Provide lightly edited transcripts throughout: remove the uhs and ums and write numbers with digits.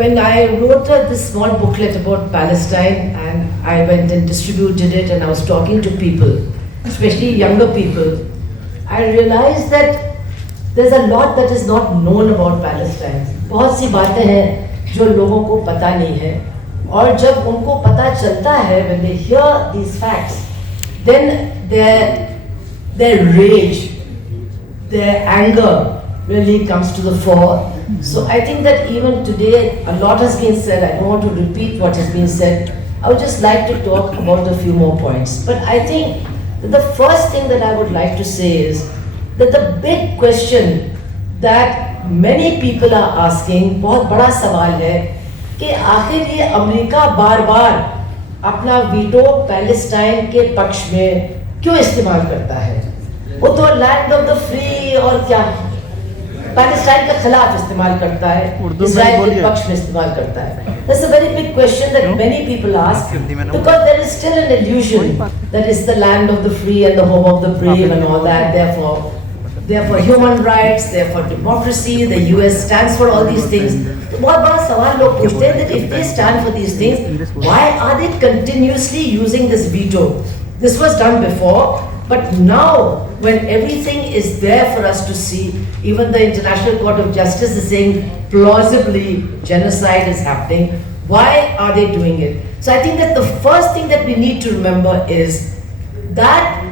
when I wrote this small booklet about Palestine, and I went and distributed it, and I was talking to people, especially younger people, I realized that there's a lot that is not known about Palestine. बहुत सी बातें हैं जो लोगों को पता नहीं है, और जब उनको पता चलता है, when they hear these facts, then their rage, their anger really comes to the fore. So I think that even today a lot has been said. I don't want to repeat what has been said. I would just like to talk about a few more points. But I think that the first thing that I would like to say is that the big question that many people are asking, बहुत बड़ा सवाल है कि आखिर ये America बार बार अपना veto Palestine के पक्ष में क्यों इस्तेमाल करता है? वो तो लैंड ऑफ द फ्री और क्या पैलेस्टाइन के खिलाफ इस्तेमाल करता है, इजराइल के पक्ष में इस्तेमाल करता है. That's a very big question that many people ask, because there is still an illusion that it's the land of the free and the home of the brave and all that. They're for human rights, they're for democracy, the US stands for all these things. तो बहुत बड़ा सवाल लोग पूछते हैं that if they stand for these things, why are they continuously using this veto? This was done before, but now when everything is there for us to see, even the International Court of Justice is saying plausibly genocide is happening, why are they doing it? So I think that the first thing that we need to remember is that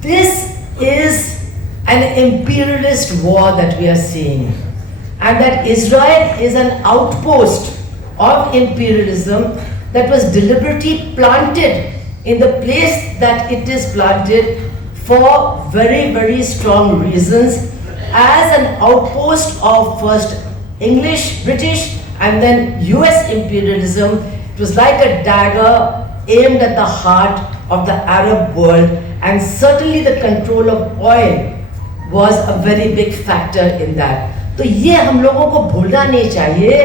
this is an imperialist war that we are seeing, and that Israel is an outpost of imperialism that was deliberately planted in the place that it is planted for very, very strong reasons, as an outpost of first English, British, and then US imperialism. It was like a dagger aimed at the heart of the Arab world, and certainly the control of oil was a very big factor in that. तो ये हम लोगों को भूलना नहीं चाहिए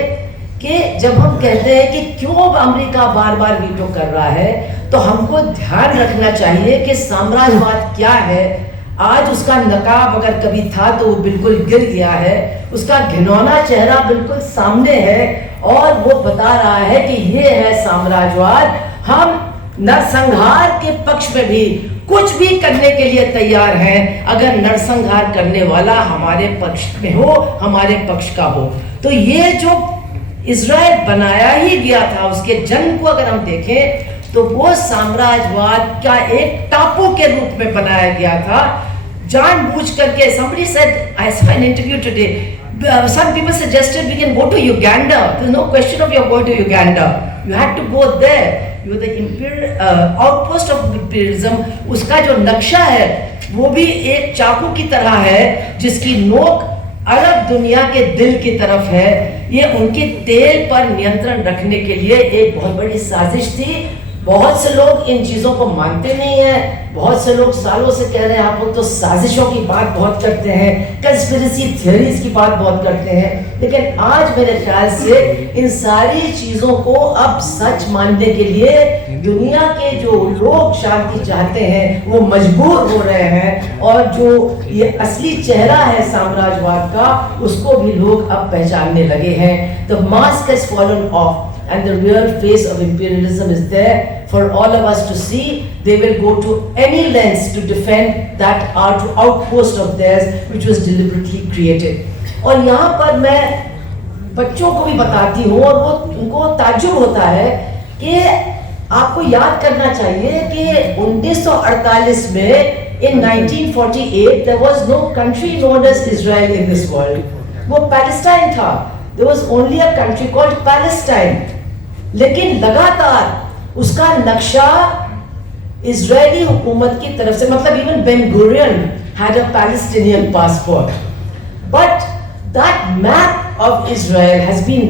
कि जब हम कहते हैं कि क्यों अमेरिका बार बार वीटो कर रहा है, तो हमको ध्यान रखना चाहिए कि साम्राज्यवाद क्या है. आज उसका नकाब अगर कभी था तो वो बिल्कुल गिर गया है, उसका घिनौना चेहरा बिल्कुल सामने है, और वो बता रहा है कि ये है साम्राज्यवाद. हम नरसंहार के पक्ष में भी कुछ भी करने के लिए तैयार हैं अगर नरसंहार करने वाला हमारे पक्ष में हो, हमारे पक्ष का हो. तो ये जो इजराइल बनाया ही गया था, उसके जन्म को अगर हम देखें तो वो साम्राज्यवाद का एक टापू के रूप में बनाया गया था, जानबूझ करके. Somebody said, I saw an interview today, some people suggested we can go to Uganda. There's no question of you're going to Uganda. You had to go there. You were the outpost of imperialism. उसका जो नक्शा है वो भी एक चाकू की तरह है जिसकी नोक अरब दुनिया के दिल की तरफ है. ये उनके तेल पर नियंत्रण रखने के लिए एक बहुत बड़ी साजिश थी. बहुत से लोग इन चीज़ों को मानते नहीं हैं, बहुत से लोग सालों से कह रहे हैं आप लोग तो साजिशों की बात बहुत करते हैं, कंस्पिरेसी थियरीज की बात बहुत करते हैं. लेकिन आज मेरे ख्याल से इन सारी चीज़ों को अब सच मानने के लिए दुनिया के जो लोग शांति चाहते हैं वो मजबूर हो रहे हैं, और जो ये असली चेहरा है साम्राज्यवाद का उसको भी लोग अब पहचानने लगे हैं. The mask has fallen of and the real face of imperialism is there for all of us to see. They will go to any lengths to defend that outpost of theirs which was deliberately created. और यहाँ पर मैं बच्चों को भी बताती हूँ, और वो उनको ताज्जुब होता है कि आपको याद करना चाहिए कि 1948 में in 1948 there was no country known as Israel in this world. वो पैलेस्टाइन था. There was only a country called Palestine. लेकिन लगातार उसका नक्शा इजरायली हुकूमत की तरफ से, मतलब even Ben-Gurion had a Palestinian passport, but that map of Israel has been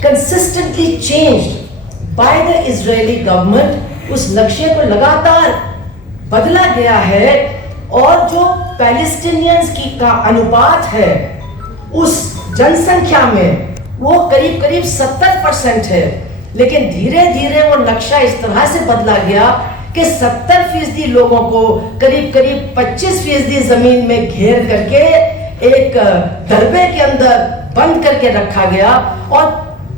consistently changed by the Israeli government. उस नक्शे को लगातार बदला गया है, और जो पैलेस्टीनियंस की का अनुपात है उस जनसंख्या में वो करीब करीब 70% है. लेकिन धीरे धीरे वो नक्शा इस तरह से बदला गया कि 70% लोगों को करीब करीब 25% जमीन में घेर करके एक दरबे के अंदर बंद करके रखा गया, और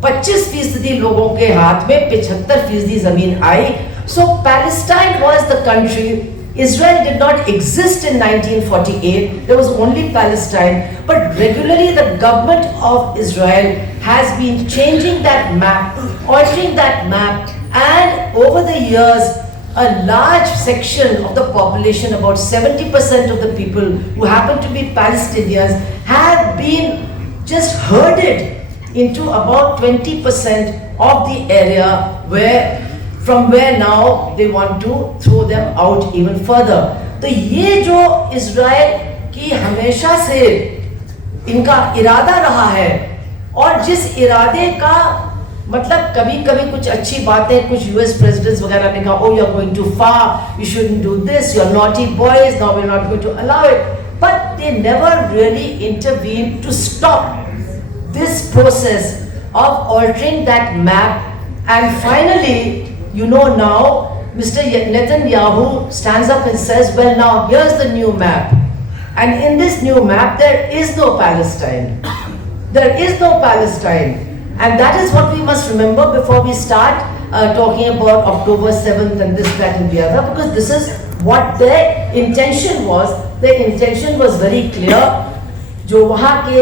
25% लोगों के हाथ में 75% जमीन आई. So Palestine was the country. Israel did not exist in 1948. There was only Palestine. But regularly the government of Israel has been changing that map, altering that map, and over the years, a large section of the population, about 70% of the people who happen to be Palestinians, have been just herded into about 20% of the area from where now they want to throw them out even further. तो ये जो Israel की हमेशा से इनका इरादा रहा है, और जिस इरादे का मतलब कभी कभी कुछ अच्छी बातें कुछ यूएस प्रेसिडेंट्स वगैरह ने कहा, oh you are going too far, you shouldn't do this, you are naughty boys, now we are not going to allow it, but they never really intervened to stop this process of altering that map. And finally, you know, now Mr. Netanyahu stands up and says, well, now here's the new map, and in this new map there is no Palestine. There is no Palestine. And that is what we must remember before we start talking about October 7th and this, that and the other, because this is what their intention was. Their intention was very clear. जो वहाँ के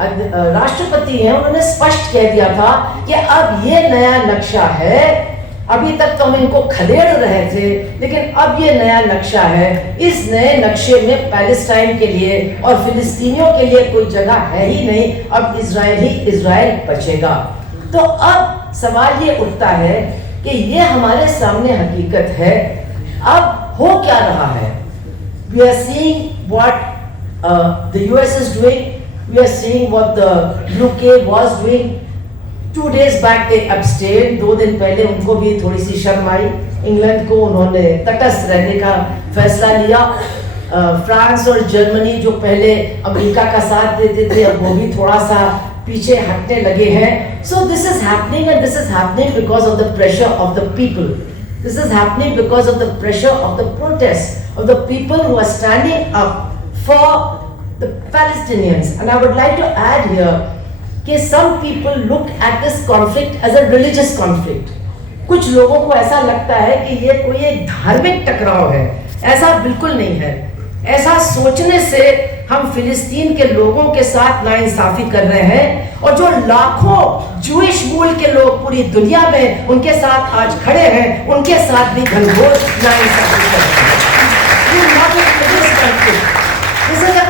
राष्ट्रपति हैं उन्होंने स्पष्ट कह दिया था कि अब ये नया नक्शा है. अभी तक तो हम इनको खदेड़ रहे थे, लेकिन अब ये नया नक्शा है. इस नए नक्शे में पैलेस्टाइन के लिए और फिलिस्तीनियों के लिए कोई जगह है ही नहीं. अब इजराइल ही इजराइल बचेगा. तो अब सवाल ये उठता है कि ये हमारे सामने हकीकत है. अब हो क्या रहा है? We are seeing what the US is doing. We are seeing what the UK was doing. 2 days back they abstained. 2 दिन पहले उनको भी थोड़ी सी शर्म आई. इंग्लैंड को उन्होंने तटस्थ रहने का फैसला लिया. फ्रांस और जर्मनी जो पहले अमेरिका का साथ देते थे, अब वो भी थोड़ा सा पीछे हटने लगे हैं. So this is happening, and this is happening because of the pressure of the people. This is happening because of the pressure of the protests of the people who are standing up for the Palestinians. And I would like to add here कि some people look at this conflict as a religious conflict. कुछ लोगों को ऐसा लगता है कि ये कोई एक धार्मिक टकराव है. ऐसा बिल्कुल नहीं है. ऐसा सोचने से हम फिलिस्तीन के लोगों के साथ नाइंसाफी कर रहे हैं, और जो लाखों जूइश मूल के लोग पूरी दुनिया में उनके साथ आज खड़े हैं, उनके साथ भी घनघोर नाइंसाफी कर रहे हैं. This is a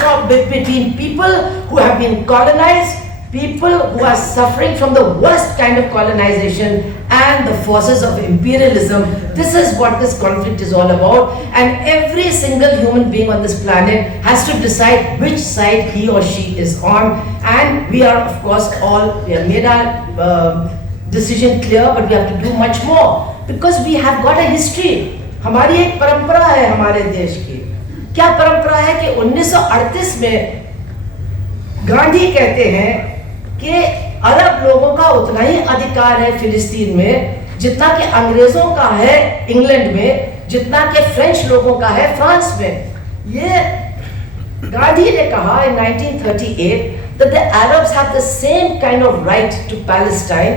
conflict between people who have been colonized, people who are suffering from the worst kind of colonization, and the forces of imperialism. This is what this conflict is all about, and every single human being on this planet has to decide which side he or she is on. And we are, of course, we have made our decision clear, but we have to do much more because we have got a history. हमारी एक परंपरा है हमारे देश की. क्या परंपरा है कि 1938 में गांधी कहते हैं कि अरब लोगों का उतना ही अधिकार है फिलिस्तीन में जितना कि अंग्रेजों का है इंग्लैंड में, जितना कि फ्रेंच लोगों का है फ्रांस में. ये गांधी ने कहा in 1938 that the Arabs have the same kind of right to Palestine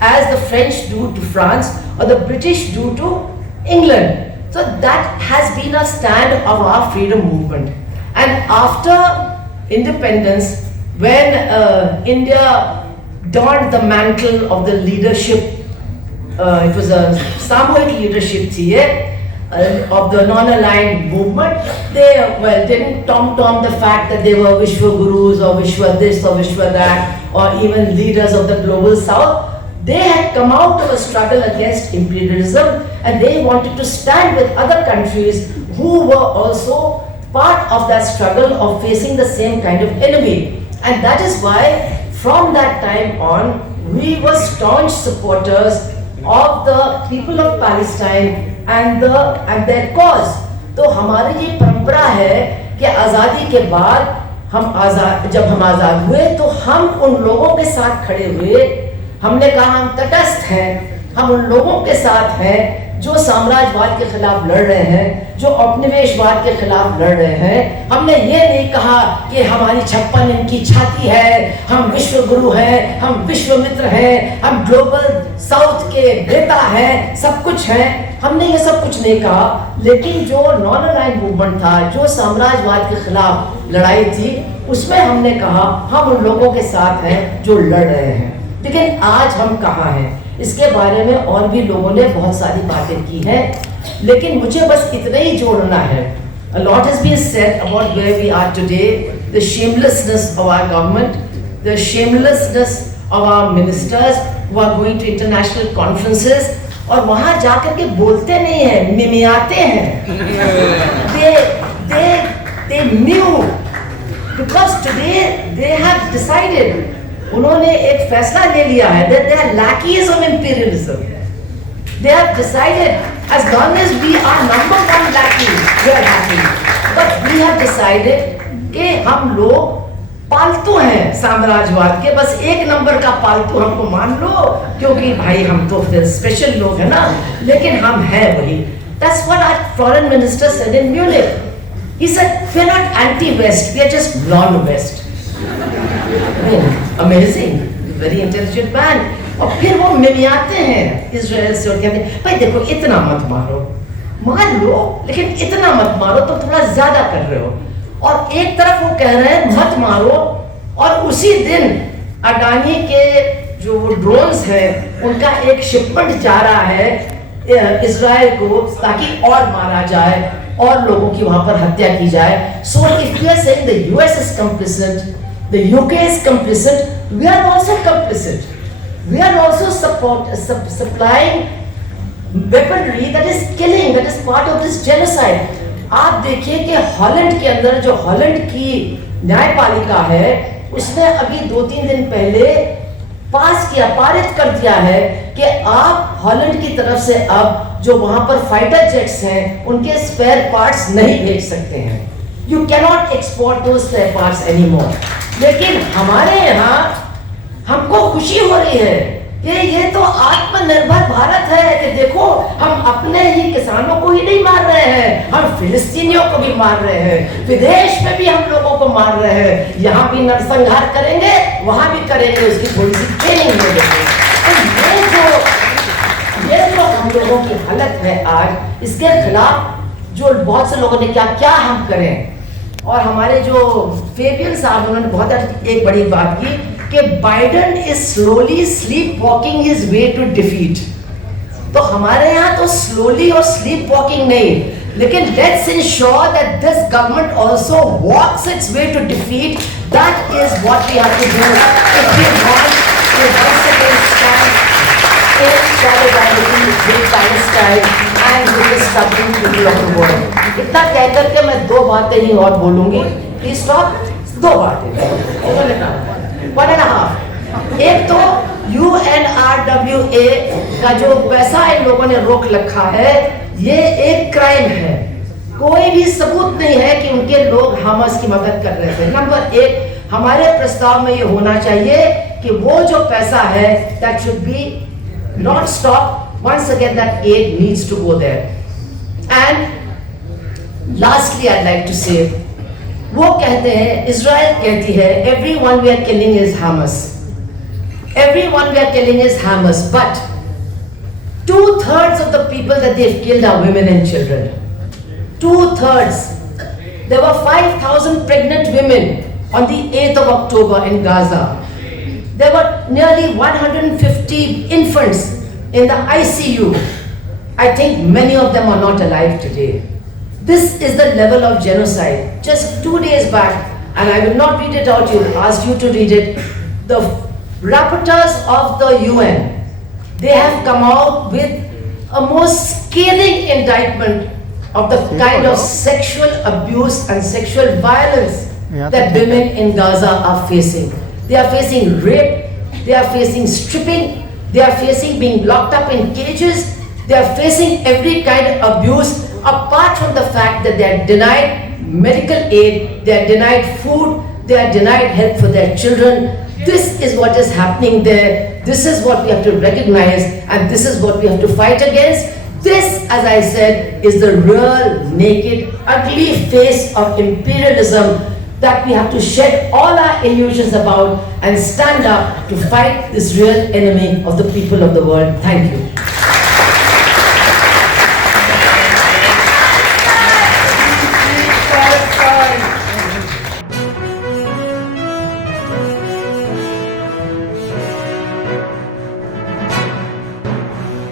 as the French do to France or the British do to England. So that has been a stand of our freedom movement. And after independence, when India donned the mantle of the leadership, it was a Samuhic leadership of the non-aligned movement. They didn't tom-tom the fact that they were Vishwa Gurus or Vishwa this or Vishwa that, or even leaders of the global south. They had come out of a struggle against imperialism, and they wanted to stand with other countries who were also part of that struggle of facing the same kind of enemy. And that is why from that time on we were staunch supporters of the people of Palestine and their cause. तो हमारी ये परंपरा है कि आज़ादी के बाद जब हम आज़ाद हुए तो हम उन लोगों के साथ खड़े हुए. हमने कहा हम तटस्थ हैं, हम उन लोगों के साथ हैं जो साम्राज्यवाद के खिलाफ लड़ रहे हैं, जो उपनिवेशवाद के खिलाफ लड़ रहे हैं, हमने ये नहीं कहा कि हमारी 56 इंच की छाती है, हम विश्व गुरु हैं, हम विश्व मित्र हैं, हम ग्लोबल साउथ के नेता हैं, सब कुछ हैं। हमने ये सब कुछ नहीं कहा, लेकिन जो नॉन अलाइन्ड मूवमेंट था, जो साम्राज्यवाद के खिलाफ लड़ाई थी, उसमें हमने कहा हम उन लोगों के साथ हैं जो लड़ रहे हैं। लेकिन आज हम कहाँ हैं, इसके बारे में और भी लोगों ने बहुत सारी बातें की हैं, लेकिन मुझे बस इतना ही जोड़ना है। A lot has been said about where we are today, the shamelessness of our government, the shamelessness of our ministers who are going to international conferences, और वहाँ जाकर के बोलते नहीं हैं, मिमियाते हैं। They knew, because today they have decided, उन्होंने एक फैसला ले लिया है that they are lackeys of imperialism. They have decided, as long as we are number one lackey, we are happy. But we have decided कि हम लोग पालतू हैं साम्राज्यवाद के, बस एक नंबर का पालतू हमको मान लो, क्योंकि भाई हम तो फिर स्पेशल लोग हैं ना, लेकिन हम हैं वही। That's what our foreign minister said in Munich. He said, we're not anti-West, we are just non-West. Amazing, very intelligent man. और फिर वो मिमियाते हैं इजराइल से और कहते हैं भाई देखो इतना मत मारो, मान लो लेकिन इतना मत मारो, तो थोड़ा ज्यादा कर रहे हो। और एक तरफ वो कह रहे हैं मत मारो, और उसी दिन अडानी के जो वो ड्रोन्स हैं उनका एक शिपमेंट जा रहा है इजराइल को, ताकि और मारा जाए और लोगों की वहां पर हत्या की जाए। So if we are saying the US is complicit, the UK is complicit, we are also complicit. We are also supplying weaponry that is killing, that is part of this genocide. आप देखिए कि Holland के अंदर जो Holland की न्यायपालिका है, उसने अभी 2-3 दिन पहले पारित कर दिया है कि आप हॉलैंड की तरफ से अब जो वहां पर फाइटर जेट्स हैं उनके स्पेयर पार्ट्स नहीं भेज सकते हैं। You cannot export those spare parts anymore. लेकिन हमारे यहाँ हमको खुशी हो रही है कि ये तो आत्मनिर्भर भारत है, कि देखो हम अपने ही किसानों को ही नहीं मार रहे हैं, हम फिलिस्तीनियों को भी मार रहे हैं, विदेश में भी हम लोगों को मार रहे हैं, यहाँ भी नरसंहार करेंगे, वहाँ भी करेंगे, उसकी थोड़ी सी ट्रेनिंग दे देंगे। तो ये जो हम लोगों की हालत है आज, इसके खिलाफ जो बहुत से लोगों ने क्या हम करें। और हमारे जो फेबियन साहब, उन्होंने बहुत एक बड़ी बात की कि Biden is slowly sleep walking his way to defeat. तो हमारे यहाँ तो स्लोली और स्लीप वॉकिंग नहीं, लेकिन let's ensure that this government also walks its way to defeat. That is what we have to do if we want to once again stand in solidarity with Palestine and with the struggling people of the world. इतना कहकर के मैं 2 बातें ही और बोलूंगी, please stop. 2 बातें, 1.5। एक तो UNRWA का जो पैसा इन लोगों ने रोक रखा है, ये एक क्राइम है। कोई भी सबूत नहीं है कि उनके लोग हमास की मदद कर रहे थे। नंबर 1, हमारे प्रस्ताव में ये होना चाहिए कि वो जो पैसा है that should be not stop. Once again that aid needs to go there. And lastly I'd like to say, वो कहते हैं, इजराइल कहती है everyone we are killing is Hamas. Everyone we are killing is Hamas, but 2/3 of the people that they've killed are women and children. 2/3. There were 5,000 pregnant women on the 8th of October in Gaza. There were nearly 150 infants in the ICU. I think many of them are not alive today. This is the level of genocide. Just 2 days back, and I will not read it out, ask you to read it, the rapporteurs of the UN, they have come out with a most scathing indictment of the kind of sexual abuse and sexual violence that women in Gaza are facing. They are facing rape, they are facing stripping, they are facing being locked up in cages, they are facing every kind of abuse, apart from the fact that they are denied medical aid, they are denied food, they are denied help for their children. This is what is happening there. This is what we have to recognize, and this is what we have to fight against. This, as I said, is the real, naked, ugly face of imperialism that we have to shed all our illusions about and stand up to fight this real enemy of the people of the world. Thank you.